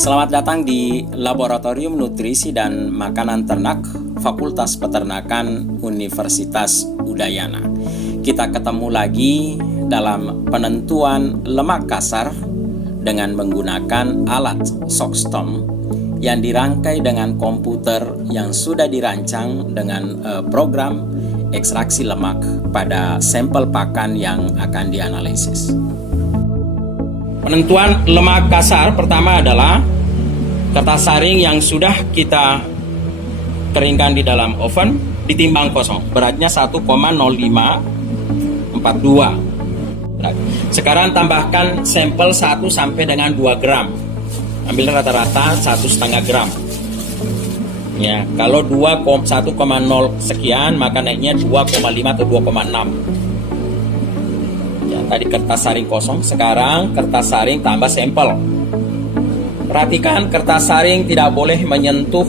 Selamat datang di Laboratorium Nutrisi dan Makanan Ternak Fakultas Peternakan Universitas Udayana. Kita ketemu lagi dalam penentuan lemak kasar dengan menggunakan alat Sockstom yang dirangkai dengan komputer yang sudah dirancang dengan program ekstraksi lemak pada sampel pakan yang akan dianalisis. Penentuan lemak kasar pertama adalah kertas saring yang sudah kita keringkan di dalam oven ditimbang kosong. Beratnya 1,0542. Sekarang tambahkan sampel 1 sampai dengan 2 gram. Ambil rata-rata 1,5 gram. Ya, kalau 1,0 sekian maka naiknya 2,5 atau 2,6. Tadi kertas saring kosong, sekarang kertas saring tambah sampel. Perhatikan kertas saring tidak boleh menyentuh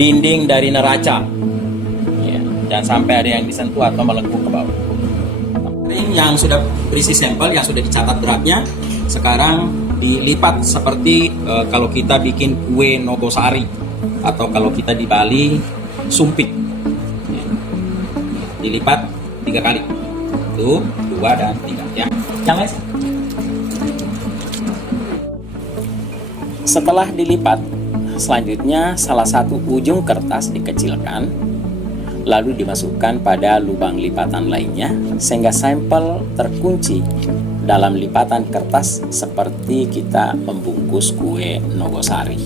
dinding dari neraca. Ya, jangan sampai ada yang disentuh atau melengkung ke bawah. Saring yang sudah berisi sampel, yang sudah dicatat beratnya, sekarang dilipat seperti kalau kita bikin kue nogosari atau kalau kita di Bali sumpit. Ya. Dilipat 3 kali. 1, 2, dan 3 ya. Yang lain. Setelah dilipat, selanjutnya salah satu ujung kertas dikecilkan, lalu dimasukkan pada lubang lipatan lainnya sehingga sampel terkunci dalam lipatan kertas seperti kita membungkus kue nogosari.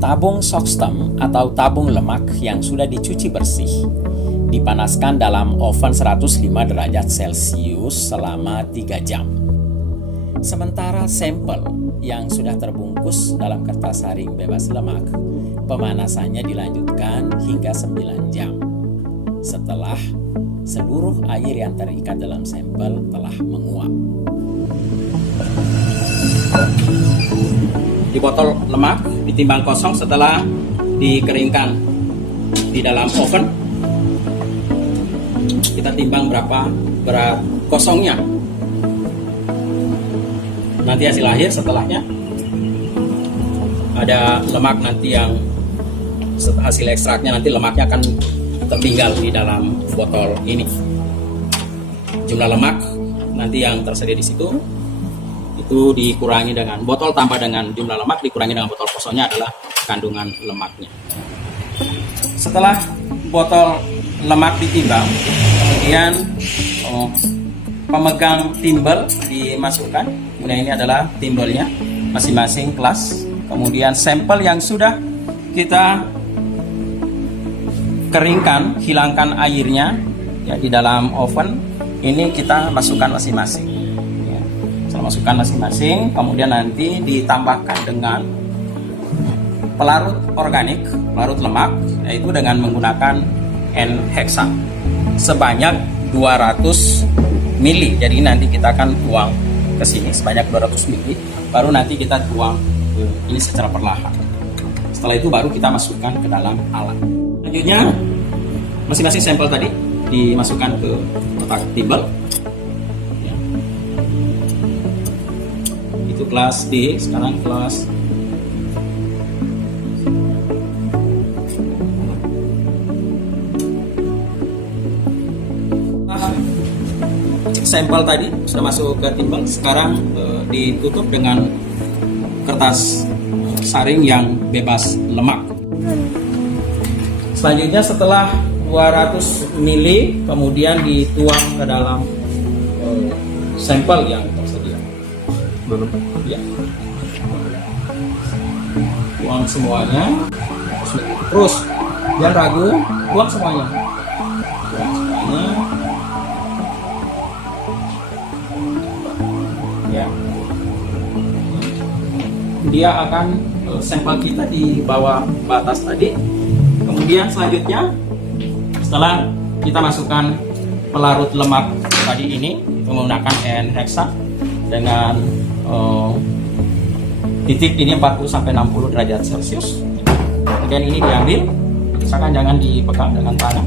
Tabung Sockstom atau tabung lemak yang sudah dicuci bersih dipanaskan dalam oven 105 derajat Celcius selama 3 jam. Sementara sampel yang sudah terbungkus dalam kertas saring bebas lemak, pemanasannya dilanjutkan hingga 9 jam. Setelah seluruh air yang terikat dalam sampel telah menguap. Di botol lemak ditimbang kosong setelah dikeringkan di dalam oven. Kita timbang berapa berat kosongnya. Nanti hasil akhir setelahnya ada lemak nanti yang hasil ekstraknya, nanti lemaknya akan tertinggal di dalam botol ini. Jumlah lemak nanti yang tersedia di situ itu dikurangi dengan botol tambah dengan jumlah lemak dikurangi dengan botol kosongnya adalah kandungan lemaknya. Setelah botol lemak ditimbang, kemudian pemegang timbel dimasukkan. Kemudian ini adalah timbelnya masing-masing kelas. Kemudian sampel yang sudah kita keringkan, hilangkan airnya ya, di dalam oven ini kita masukkan masing-masing. Ya, kita masukkan masing-masing. Kemudian nanti ditambahkan dengan pelarut organik, pelarut lemak, yaitu dengan menggunakan N-hexa sebanyak 200 mili. Jadi nanti kita akan tuang ke sini sebanyak 200 mili, baru nanti kita tuang ini secara perlahan. Setelah itu baru kita masukkan ke dalam alat. Selanjutnya masing-masing sampel tadi dimasukkan ke kotak timbel. Ya. Itu kelas D, sekarang kelas sampel tadi sudah masuk ke timbel. Sekarang ditutup dengan kertas saring yang bebas lemak. Selanjutnya setelah 200 mili kemudian dituang ke dalam sampel yang tersedia. Ya. Tuang semuanya. Terus jangan ragu, tuang semuanya. Tuang semuanya. Ya. Dia akan sampel kita di bawah batas tadi. Kemudian selanjutnya setelah kita masukkan pelarut lemak tadi ini menggunakan N-hexa dengan titik ini 40 sampai 60 derajat Celcius. Kemudian ini diambil, misalkan jangan dipegang dengan tangan.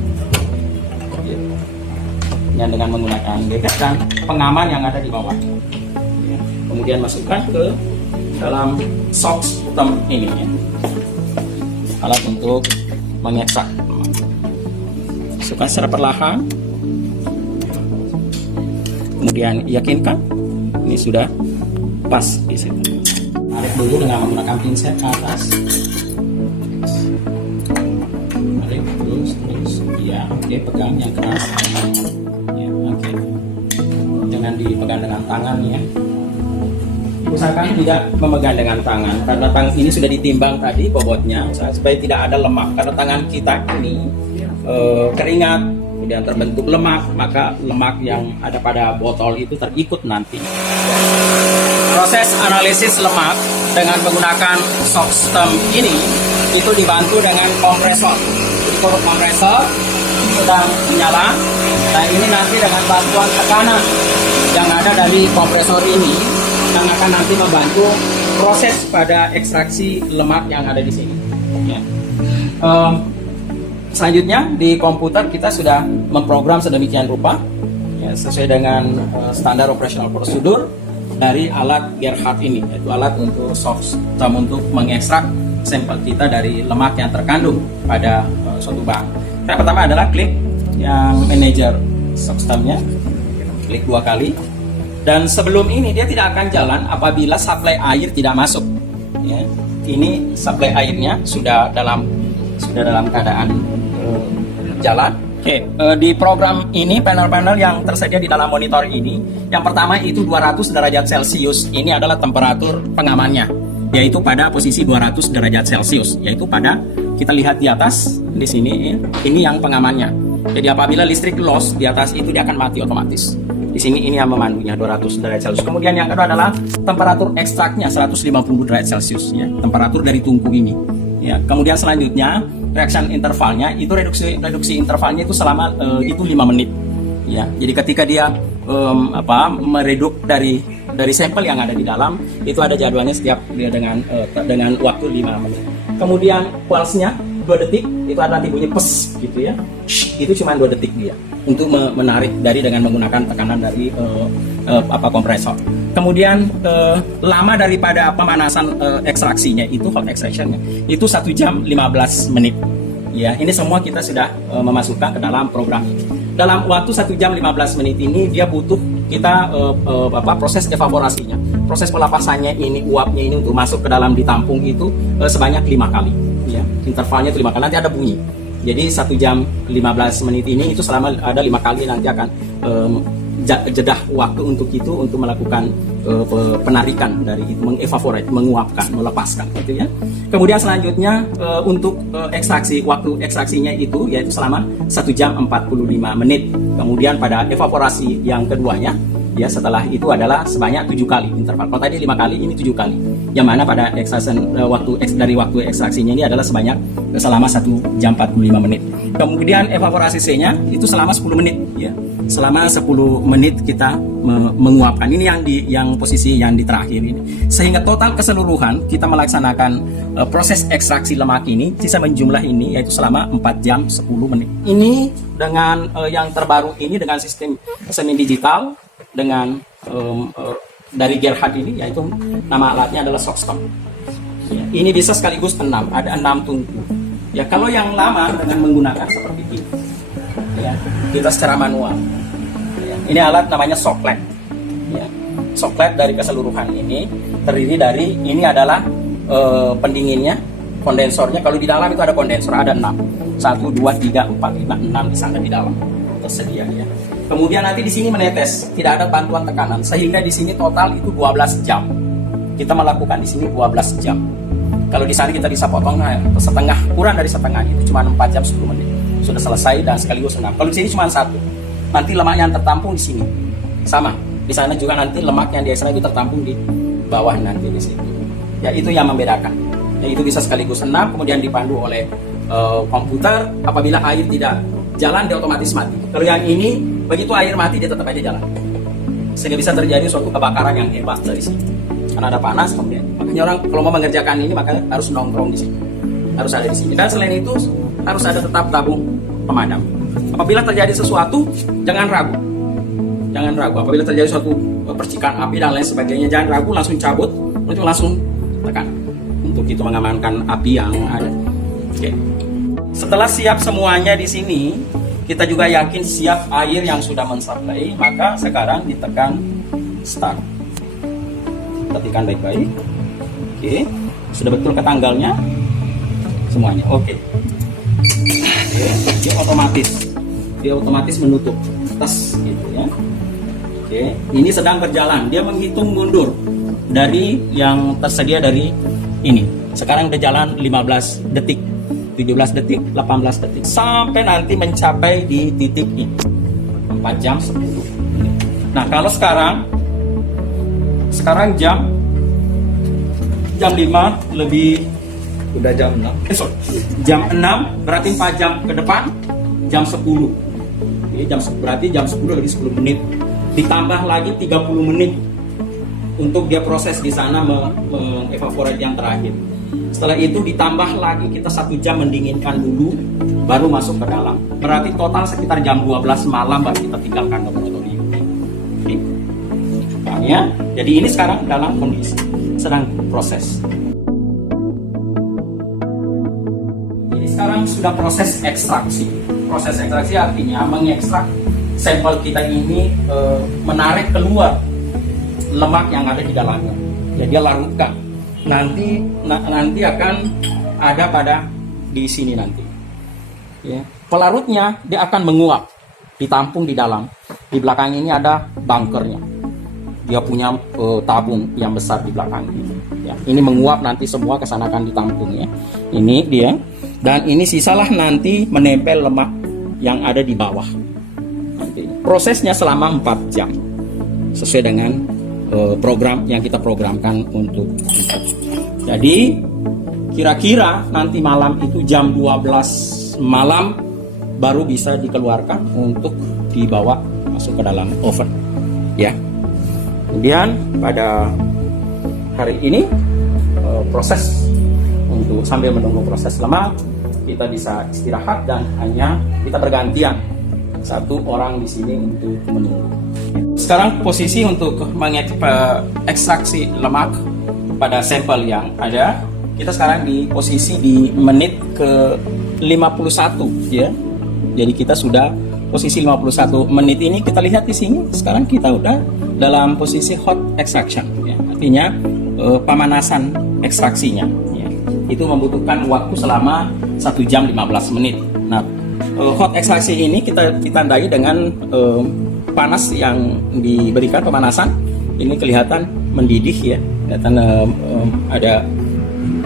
yang dengan menggunakan gebet dan pengaman yang ada di bawah. Kemudian masukkan ke dalam shock system ini ya. Alat untuk mengekstrak. Masukkan secara perlahan. Kemudian yakinkan ini sudah pas di situ. Tarik dulu dengan menggunakan pinset ke atas. Tarik terus. Ya, oke, pegang yang keras. Ya, oke. Jangan dipegang dengan tangan ya. Usahakan tidak memegang dengan tangan karena tangan ini sudah ditimbang tadi bobotnya supaya tidak ada lemak. Karena tangan kita ini keringat, kemudian terbentuk lemak, maka lemak yang ada pada botol itu terikut nanti. Proses analisis lemak dengan menggunakan shock system ini itu dibantu dengan kompresor. Jadi kompresor sedang menyala. Nah ini nanti dengan bantuan tekanan yang ada dari kompresor ini yang akan nanti membantu proses pada ekstraksi lemak yang ada di sini. Ya. Selanjutnya di komputer kita sudah memprogram sedemikian rupa ya, sesuai dengan standar operational prosedur dari alat Gerhardt ini, yaitu alat untuk shock system untuk mengekstrak sampel kita dari lemak yang terkandung pada suatu bahan. Yang pertama adalah klik yang manajer shock systemnya, klik 2 kali. Dan sebelum ini dia tidak akan jalan apabila suplai air tidak masuk. Ya. Ini suplai airnya sudah dalam keadaan jalan. Oke, di program ini panel-panel yang tersedia di dalam monitor ini, yang pertama itu 200 derajat Celcius. Ini adalah temperatur pengamannya, yaitu pada posisi 200 derajat Celcius, yaitu pada kita lihat di atas di sini ini yang pengamannya. Jadi apabila listrik loss di atas itu dia akan mati otomatis. Di sini ini yang memandunya 200 derajat Celcius. Kemudian yang kedua adalah temperatur ekstraknya 150 derajat Celcius ya, temperatur dari tungku ini. Ya, kemudian selanjutnya reaction intervalnya itu reduksi intervalnya itu selama itu 5 menit. Ya, jadi ketika dia mereduk dari sampel yang ada di dalam itu ada jadwalnya setiap dia dengan waktu 5 menit. Kemudian pulse-nya 2 detik itu ada nanti bunyi pes gitu ya. Itu cuma 2 detik dia untuk menarik dengan menggunakan tekanan dari kompresor. Kemudian lama daripada pemanasan ekstraksinya itu hot extractionnya itu 1 jam 15 menit. Ya, ini semua kita sudah memasukkan ke dalam program ini. Dalam waktu 1 jam 15 menit ini dia butuh kita proses evaporasinya. Proses pelepasannya ini, uapnya ini untuk masuk ke dalam ditampung itu sebanyak 5 kali. Ya, intervalnya itu 5 kali. Nanti ada bunyi. Jadi 1 jam 15 menit ini itu selama ada 5 kali nanti akan jedah waktu untuk itu untuk melakukan penarikan dari itu, mengevaporate, menguapkan, melepaskan gitu ya. Kemudian selanjutnya untuk ekstraksi, waktu ekstraksinya itu yaitu selama 1 jam 45 menit. Kemudian pada evaporasi yang keduanya ya setelah itu adalah sebanyak 7 kali interval. Kalau tadi 5 kali, ini 7 kali. Yang mana pada waktu ekstraksinya ini adalah selama 1 jam 45 menit. Kemudian evaporasi C-nya itu selama 10 menit ya. Selama 10 menit kita menguapkan. Ini yang posisi yang di terakhir ini. Sehingga total keseluruhan kita melaksanakan proses ekstraksi lemak ini bisa menjumlah ini yaitu selama 4 jam 10 menit. Ini dengan yang terbaru ini dengan sistem semi digital dengan dari Gerhardt ini, yaitu nama alatnya adalah shock system. Ya, ini bisa sekaligus 6, ada 6 tungku. Ya, kalau yang lama dengan menggunakan seperti ini, ya, kita secara manual. Ya, ini alat namanya shocklet. Ya, shocklet dari keseluruhan ini terdiri dari ini adalah pendinginnya, kondensornya. Kalau di dalam itu ada kondensor, ada 6, 1, 2, 3, 4, 5, 6 di sana di dalam tersedia ya. Kemudian nanti di sini menetes, tidak ada bantuan tekanan, sehingga di sini total itu 12 jam. Kita melakukan di sini 12 jam. Kalau di sana kita bisa potong setengah, kurang dari setengah, itu cuma 4 jam 10 menit. Sudah selesai dan sekaligus 6. Kalau di sini cuma 1. Nanti lemak yang tertampung di sini. Sama. Di sana juga nanti lemak yang di ekstrak itu tertampung di bawah nanti di situ. Ya, itu yang membedakan. Ya, itu bisa sekaligus 6, kemudian dipandu oleh komputer. Apabila air tidak jalan, dia otomatis mati. Kalau yang ini, begitu air mati, dia tetap aja jalan. Sehingga bisa terjadi suatu kebakaran yang hebat dari sini. Karena ada panas, kemudian. Makanya orang kalau mau mengerjakan ini, maka harus nongkrong di sini. Harus ada di sini. Dan selain itu, harus ada tetap tabung pemadam. Apabila terjadi sesuatu, jangan ragu. Jangan ragu. Apabila terjadi suatu percikan api dan lain sebagainya, jangan ragu, langsung cabut, itu langsung tekan untuk itu mengamankan api yang ada. Oke. Setelah siap semuanya di sini, kita juga yakin siap air yang sudah mensuplai, maka sekarang ditekan start. Kita tekan baik-baik. Oke, sudah betul ke tanggalnya semuanya. Oke. Oke, dia otomatis menutup tas gitu ya. Oke, ini sedang berjalan. Dia menghitung mundur dari yang tersedia dari ini. Sekarang udah jalan 15 detik, 17 detik, 18 detik sampai nanti mencapai di titik ini 4 jam 10 menit. Nah, kalau sekarang jam 5 lebih, udah jam 6. Jam 6 berarti 4 jam ke depan jam 10. Jadi berarti jam 10 lebih 10 menit. Ditambah lagi 30 menit untuk dia proses di sana mengevaporate yang terakhir. Setelah itu ditambah lagi kita 1 jam mendinginkan dulu, baru masuk ke dalam. Berarti total sekitar jam 12 malam baru kita tinggalkan laboratorium. Ya, jadi ini sekarang dalam kondisi sedang proses. Ini sekarang sudah proses ekstraksi. Proses ekstraksi artinya mengekstrak sampel kita ini, menarik keluar lemak yang ada di dalamnya. Jadi dia larutkan. Nanti akan ada pada di sini nanti. Ya. Pelarutnya dia akan menguap, ditampung di dalam. Di belakang ini ada bunkernya. Dia punya tabung yang besar di belakang ini. Ya. Ini menguap nanti semua ke sana akan ditampung ya. Ini dia. Dan ini sisalah nanti menempel lemak yang ada di bawah. Prosesnya selama 4 jam sesuai dengan program yang kita programkan untuk kita. Jadi kira-kira nanti malam itu jam 12 malam baru bisa dikeluarkan untuk dibawa masuk ke dalam oven ya. Kemudian pada hari ini proses untuk sambil menunggu proses lemak, kita bisa istirahat dan hanya kita bergantian 1 orang di sini untuk menunggu. Sekarang posisi untuk mengekstraksi lemak pada sampel yang ada, kita sekarang di posisi di menit ke 51 ya. Jadi kita sudah posisi 51 menit ini, kita lihat di sini sekarang kita udah dalam posisi hot extraction ya. Artinya pemanasan ekstraksinya ya. Itu membutuhkan waktu selama 1 jam 15 menit. Nah, hot ekstraksi ini kita tandai dengan panas yang diberikan pemanasan. Ini kelihatan mendidih ya, kelihatan ada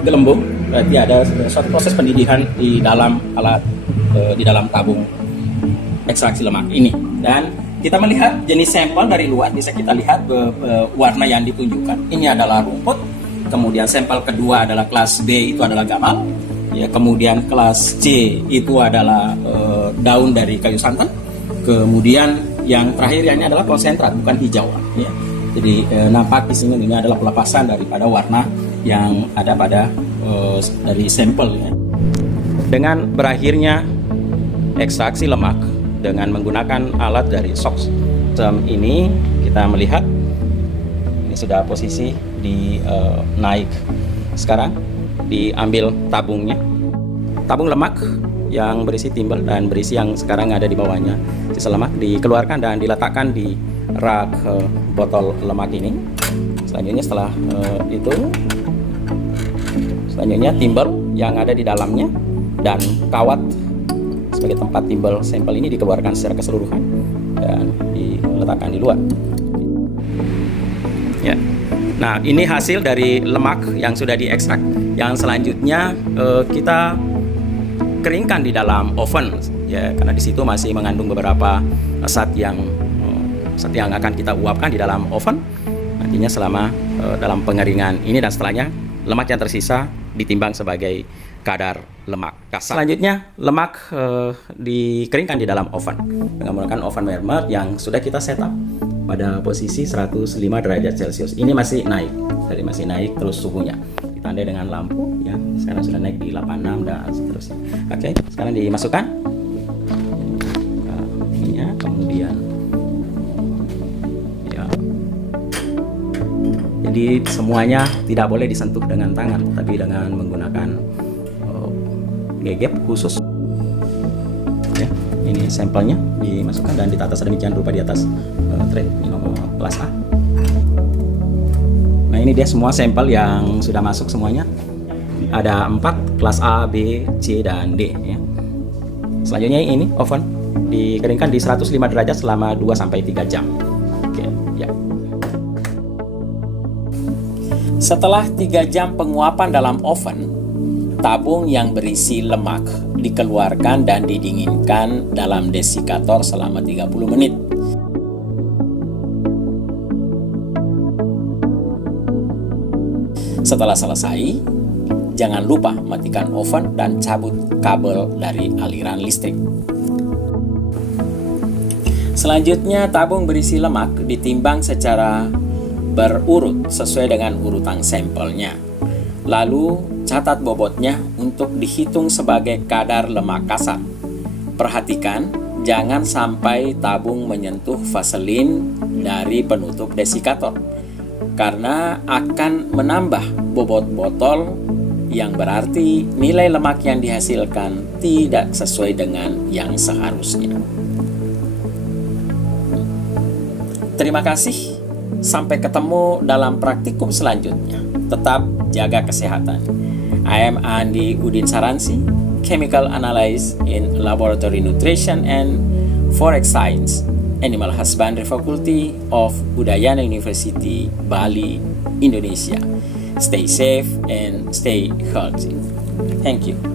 gelembung. Berarti ada suatu proses pendidihan di dalam alat, di dalam tabung ekstraksi lemak ini. Dan kita melihat jenis sampel dari luar, bisa kita lihat warna yang ditunjukkan. Ini adalah rumput. Kemudian sampel kedua adalah kelas B, itu adalah gamal. Ya, kemudian kelas C itu adalah daun dari kayu santan. Kemudian yang terakhir ini adalah konsentrat, bukan hijau. Ya. Jadi nampak di sini ini adalah pelepasan daripada warna yang ada pada dari sampel. Ya. Dengan berakhirnya ekstraksi lemak dengan menggunakan alat dari SOX ini, kita melihat ini sudah posisi di naik. Sekarang diambil tabungnya, tabung lemak yang berisi timbal dan berisi yang sekarang ada di bawahnya, sisa lemak dikeluarkan dan diletakkan di rak botol lemak ini. Selanjutnya setelah itu, selanjutnya timbal yang ada di dalamnya dan kawat sebagai tempat timbal sampel ini dikeluarkan secara keseluruhan dan diletakkan di luar. Ya. Nah, ini hasil dari lemak yang sudah diekstrak. Yang selanjutnya kita keringkan di dalam oven ya, karena di situ masih mengandung beberapa zat yang akan kita uapkan di dalam oven nantinya selama dalam pengeringan ini, dan setelahnya lemak yang tersisa ditimbang sebagai kadar lemak kasar. Selanjutnya lemak dikeringkan di dalam oven dengan menggunakan oven warmer yang sudah kita setup pada posisi 105 derajat Celcius. Ini masih naik, jadi masih naik terus suhunya. Ditandai dengan lampu ya, sekarang sudah naik di 86 dan seterusnya. Oke, sekarang dimasukkan ininya, kemudian ya Jadi semuanya tidak boleh disentuh dengan tangan, tapi dengan menggunakan gegep khusus. Ya, ini sampelnya dimasukkan dan ditata sedemikian rupa di atas tray. Ini nomor kelas A. Nah, ini dia semua sampel yang sudah masuk semuanya. Ada 4, kelas A, B, C, dan D. Ya. Selanjutnya ini oven dikeringkan di 105 derajat selama 2-3 jam. Oke, ya. Setelah 3 jam penguapan dalam oven, tabung yang berisi lemak dikeluarkan dan didinginkan dalam desikator selama 30 menit. Setelah selesai, jangan lupa matikan oven dan cabut kabel dari aliran listrik. Selanjutnya, tabung berisi lemak ditimbang secara berurut sesuai dengan urutan sampelnya. Lalu, catat bobotnya untuk dihitung sebagai kadar lemak kasar. Perhatikan, jangan sampai tabung menyentuh vaselin dari penutup desikator, karena akan menambah bobot botol, yang berarti nilai lemak yang dihasilkan tidak sesuai dengan yang seharusnya. Terima kasih, sampai ketemu dalam praktikum selanjutnya. Tetap jaga kesehatan. I am Andi Udin Saransi, Chemical Analyst in Laboratory Nutrition and Forex Science, Animal Husbandry Faculty of Udayana University, Bali, Indonesia. Stay safe and stay healthy. Thank you.